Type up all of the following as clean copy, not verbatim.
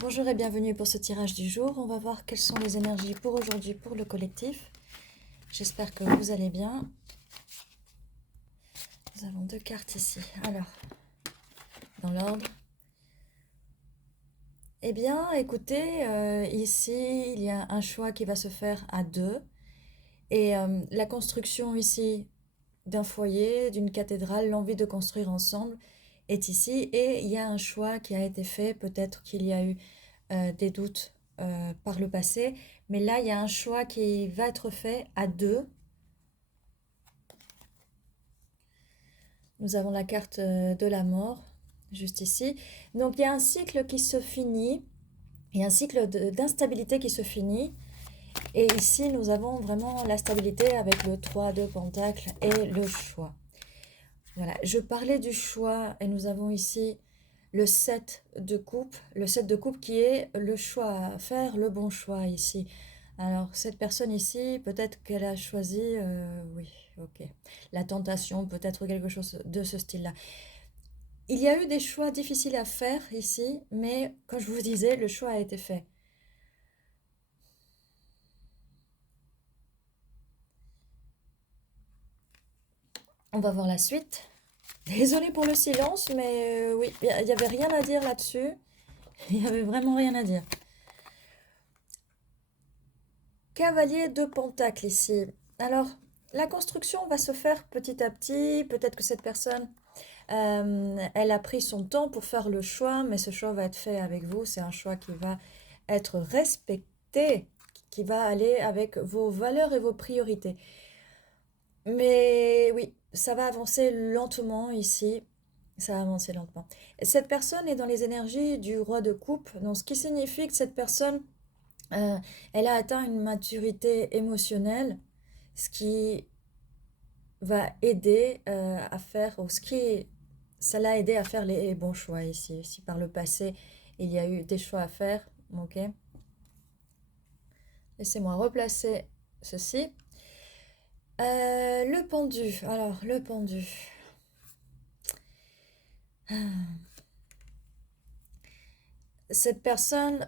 Bonjour et bienvenue pour ce tirage du jour. On va voir quelles sont les énergies pour aujourd'hui pour le collectif. J'espère que vous allez bien. Nous avons deux cartes ici. Alors, dans l'ordre. Eh bien, écoutez, ici, il y a un choix qui va se faire à deux. Et la construction ici d'un foyer, d'une cathédrale, l'envie de construire ensemble est ici. Et il y a un choix qui a été fait. Peut-être qu'il y a eu des doutes par le passé. Mais là, il y a un choix qui va être fait à deux. Nous avons la carte de la mort, juste ici. Donc, il y a un cycle qui se finit. Il y a un cycle d'instabilité qui se finit. Et ici, nous avons vraiment la stabilité avec le 3 de Pentacle et le choix. Voilà, je parlais du choix et nous avons ici le 7 de coupe. Le 7 de coupe qui est le choix à faire, le bon choix ici. Alors, cette personne ici, peut-être qu'elle a choisi, oui, ok, la tentation, peut-être quelque chose de ce style-là. Il y a eu des choix difficiles à faire ici, mais comme je vous disais, le choix a été fait. On va voir la suite. Désolée pour le silence, mais oui, il n'y avait rien à dire là-dessus. Il n'y avait vraiment rien à dire. Cavalier de Pentacle ici. Alors, la construction va se faire petit à petit. Peut-être que cette personne, elle a pris son temps pour faire le choix, mais ce choix va être fait avec vous. C'est un choix qui va être respecté, qui va aller avec vos valeurs et vos priorités. Mais oui, ça va avancer lentement ici. Ça va avancer lentement. Cette personne est dans les énergies du roi de coupe, donc ce qui signifie que cette personne, euh, elle a atteint une maturité émotionnelle, ce qui va aider à faire, ou ce qui, ça l'a aidé à faire les bons choix ici. Si par le passé, il y a eu des choix à faire, ok. Laissez-moi replacer ceci. Le pendu. Alors, le pendu. Cette personne,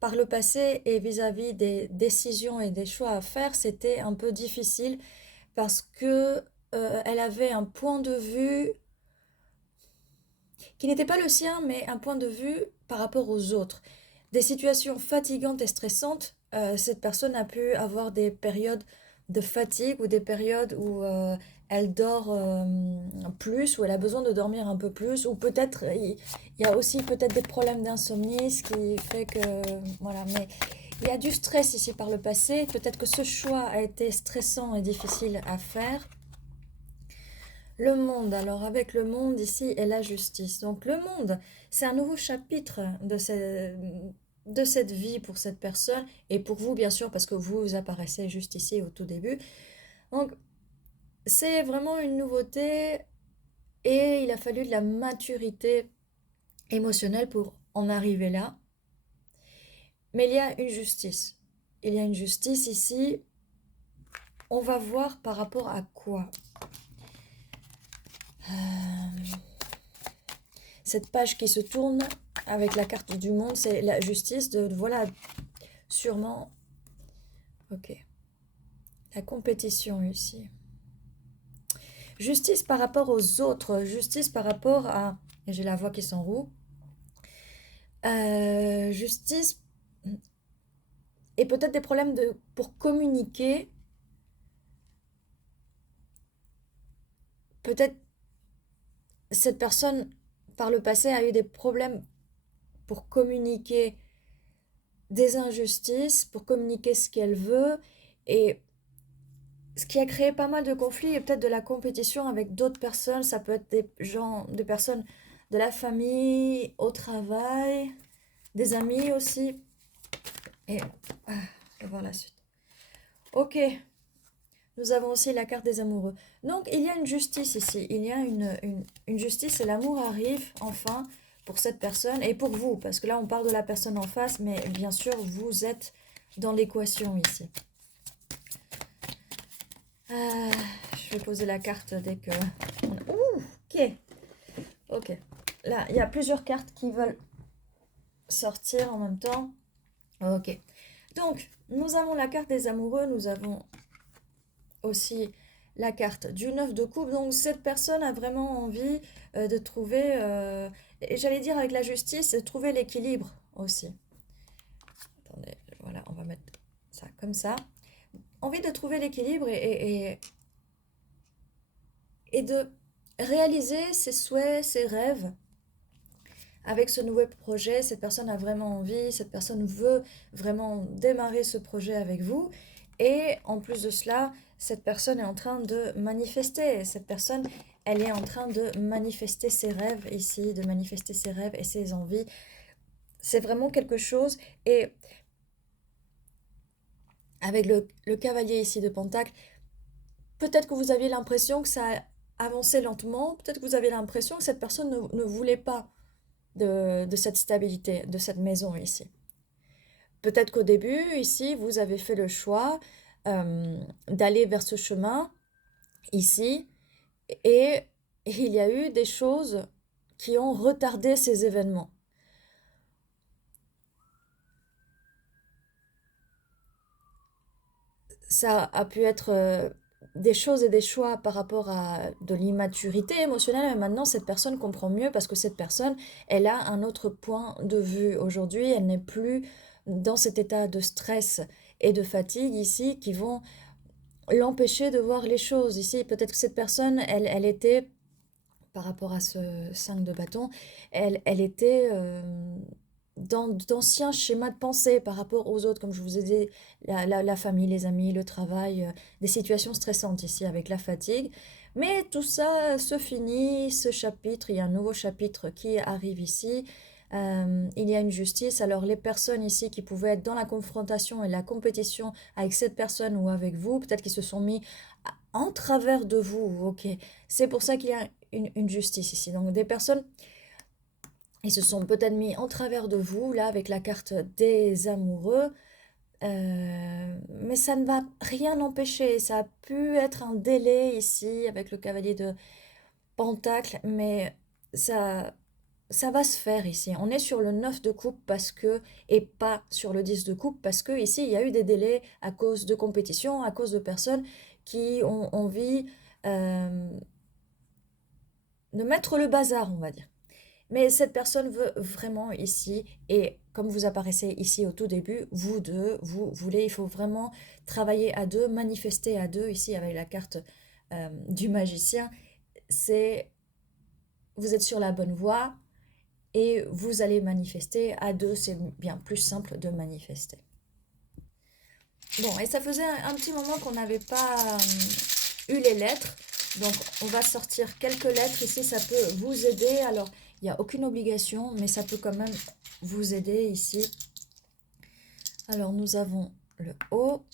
par le passé et vis-à-vis des décisions et des choix à faire, c'était un peu difficile parce que elle avait un point de vue qui n'était pas le sien, mais un point de vue par rapport aux autres. Des situations fatigantes et stressantes, cette personne a pu avoir des périodes de fatigue ou des périodes où elle dort plus, où elle a besoin de dormir un peu plus, ou peut-être il y a aussi peut-être des problèmes d'insomnie, ce qui fait que voilà. Mais il y a du stress ici par le passé. Peut-être que ce choix a été stressant et difficile à faire. Le monde, alors avec le monde ici et la justice. Donc le monde, c'est un nouveau chapitre de cette vie pour cette personne et pour vous bien sûr parce que vous apparaissez juste ici au tout début. Donc c'est vraiment une nouveauté et il a fallu de la maturité émotionnelle pour en arriver là. Mais il y a une justice. Il y a une justice ici. On va voir par rapport à quoi. Cette page qui se tourne avec la carte du monde, c'est la justice de voilà, sûrement. Ok. La compétition ici. Justice par rapport aux autres, justice par rapport à. Et j'ai la voix qui s'enroule. Justice et peut-être des problèmes pour communiquer. Peut-être cette personne par le passé a eu des problèmes pour communiquer des injustices, pour communiquer ce qu'elle veut et ce qui a créé pas mal de conflits et peut-être de la compétition avec d'autres personnes. Ça peut être des gens, des personnes de la famille, au travail, des amis aussi. Et on va voir la suite. Ok, nous avons aussi la carte des amoureux. Donc il y a une justice ici. Il y a une justice et l'amour arrive enfin pour cette personne et pour vous. Parce que là on parle de la personne en face, mais bien sûr vous êtes dans l'équation ici. Je vais poser la carte dès que... Ouh, ok. Ok. Là, il y a plusieurs cartes qui veulent sortir en même temps. Ok. Donc, nous avons la carte des amoureux, nous avons aussi la carte du 9 de coupe. Donc, cette personne a vraiment envie de trouver, et j'allais dire avec la justice, de trouver l'équilibre aussi. Attendez, voilà, on va mettre ça comme ça. Envie de trouver l'équilibre et de réaliser ses souhaits, ses rêves. Avec ce nouveau projet, cette personne a vraiment envie, cette personne veut vraiment démarrer ce projet avec vous. Et en plus de cela, cette personne est en train de manifester. Cette personne, elle est en train de manifester ses rêves ici, de manifester ses rêves et ses envies. C'est vraiment quelque chose. Et avec le cavalier ici de Pentacle, peut-être que vous aviez l'impression que ça a avancé lentement, peut-être que vous avez l'impression que cette personne ne voulait pas de cette stabilité, de cette maison ici. Peut-être qu'au début, ici, vous avez fait le choix d'aller vers ce chemin, ici, et il y a eu des choses qui ont retardé ces événements. Ça a pu être des choses et des choix par rapport à de l'immaturité émotionnelle, mais maintenant cette personne comprend mieux parce que cette personne, elle a un autre point de vue. Aujourd'hui, elle n'est plus dans cet état de stress et de fatigue ici qui vont l'empêcher de voir les choses. Ici, peut-être que cette personne, elle était, par rapport à ce 5 de bâton, elle était dans d'anciens schémas de pensée par rapport aux autres, comme je vous ai dit, la famille, les amis, le travail, des situations stressantes ici avec la fatigue. Mais tout ça se finit, ce chapitre, il y a un nouveau chapitre qui arrive ici. Il y a une justice. Alors les personnes ici qui pouvaient être dans la confrontation et la compétition avec cette personne ou avec vous, peut-être qu'ils se sont mis en travers de vous, ok. C'est pour ça qu'il y a une justice ici. Donc des personnes, ils se sont peut-être mis en travers de vous, là, avec la carte des amoureux. Mais ça ne va rien empêcher. Ça a pu être un délai ici avec le cavalier de Pentacle, mais ça, ça va se faire ici. On est sur le 9 de coupe parce que, et pas sur le 10 de coupe parce que ici, il y a eu des délais à cause de compétition, à cause de personnes qui ont envie euh, de mettre le bazar, on va dire. Mais cette personne veut vraiment ici, et comme vous apparaissez ici au tout début, vous deux, vous voulez, il faut vraiment travailler à deux, manifester à deux, ici avec la carte du magicien, c'est, vous êtes sur la bonne voie, et vous allez manifester à deux, c'est bien plus simple de manifester. Bon, et ça faisait un petit moment qu'on n'avait pas eu les lettres. Donc, on va sortir quelques lettres ici. Ça peut vous aider. Alors, il n'y a aucune obligation, mais ça peut quand même vous aider ici. Alors, nous avons le O,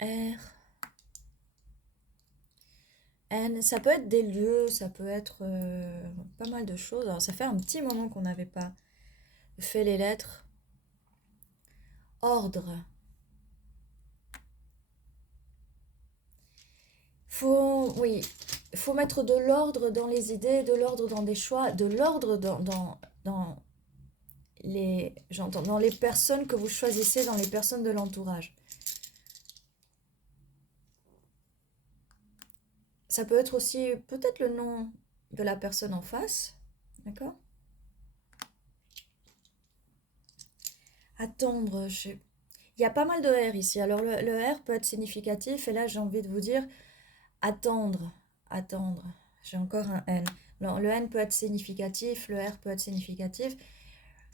R, N. Ça peut être des lieux, ça peut être pas mal de choses. Alors, ça fait un petit moment qu'on n'avait pas fait les lettres. Ordre. Oui, faut mettre de l'ordre dans les idées, de l'ordre dans des choix, de l'ordre dans j'entends, dans les personnes que vous choisissez, dans les personnes de l'entourage. Ça peut être aussi peut-être le nom de la personne en face, d'accord? Attendre, il y a pas mal de R ici. Alors le R peut être significatif, et là j'ai envie de vous dire attendre, attendre. J'ai encore un N. Alors, le N peut être significatif, le R peut être significatif.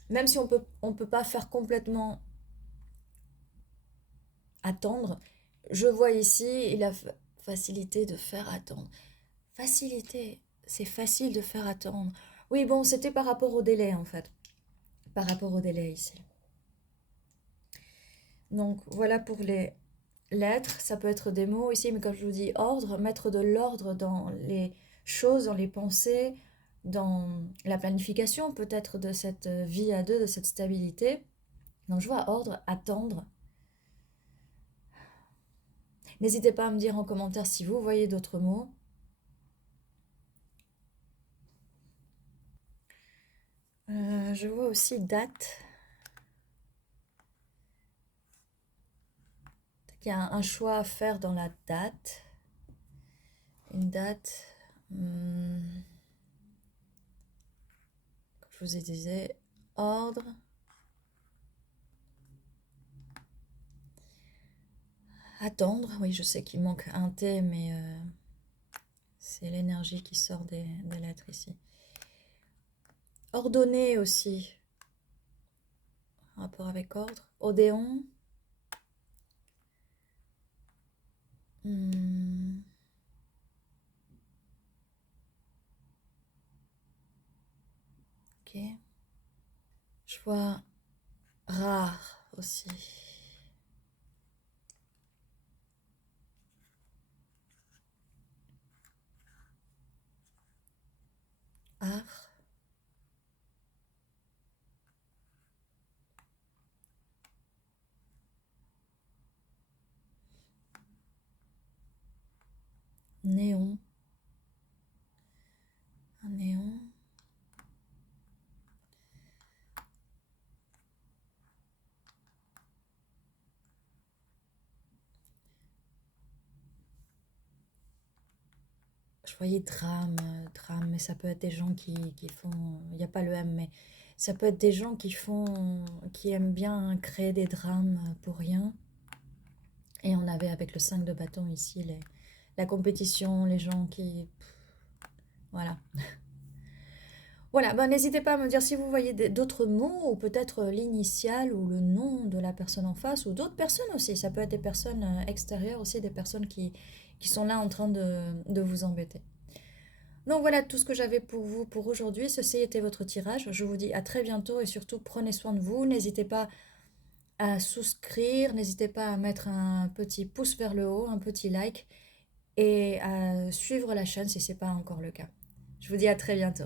Même si on peut pas faire complètement attendre, je vois ici la facilité de faire attendre. Facilité, c'est facile de faire attendre. Oui, bon, c'était par rapport au délai en fait. Par rapport au délai ici. Donc voilà pour les lettres, ça peut être des mots ici, mais comme je vous dis, ordre, mettre de l'ordre dans les choses, dans les pensées, dans la planification peut-être de cette vie à deux, de cette stabilité. Donc je vois ordre, attendre. N'hésitez pas à me dire en commentaire si vous voyez d'autres mots. Je vois aussi date. Il y a un choix à faire dans la date. Une date. Comme je vous ai disais, ordre. Attendre. Oui, je sais qu'il manque un T, mais c'est l'énergie qui sort des lettres ici. Ordonner aussi. Rapport avec ordre. Odéon. Ok. Je vois rare aussi. Art. Néon. Un néon. Je voyais drame, drame, mais ça peut être des gens qui font... Il n'y a pas le M, mais ça peut être des gens qui aiment bien créer des drames pour rien. Et on avait avec le 5 de bâton ici la compétition, les gens qui... Voilà. Voilà, ben, n'hésitez pas à me dire si vous voyez d'autres mots, ou peut-être l'initiale ou le nom de la personne en face, ou d'autres personnes aussi. Ça peut être des personnes extérieures aussi, des personnes qui sont là en train de vous embêter. Donc voilà tout ce que j'avais pour vous pour aujourd'hui. Ceci était votre tirage. Je vous dis à très bientôt et surtout prenez soin de vous. N'hésitez pas à souscrire, n'hésitez pas à mettre un petit pouce vers le haut, un petit like et à suivre la chaîne si ce n'est pas encore le cas. Je vous dis à très bientôt.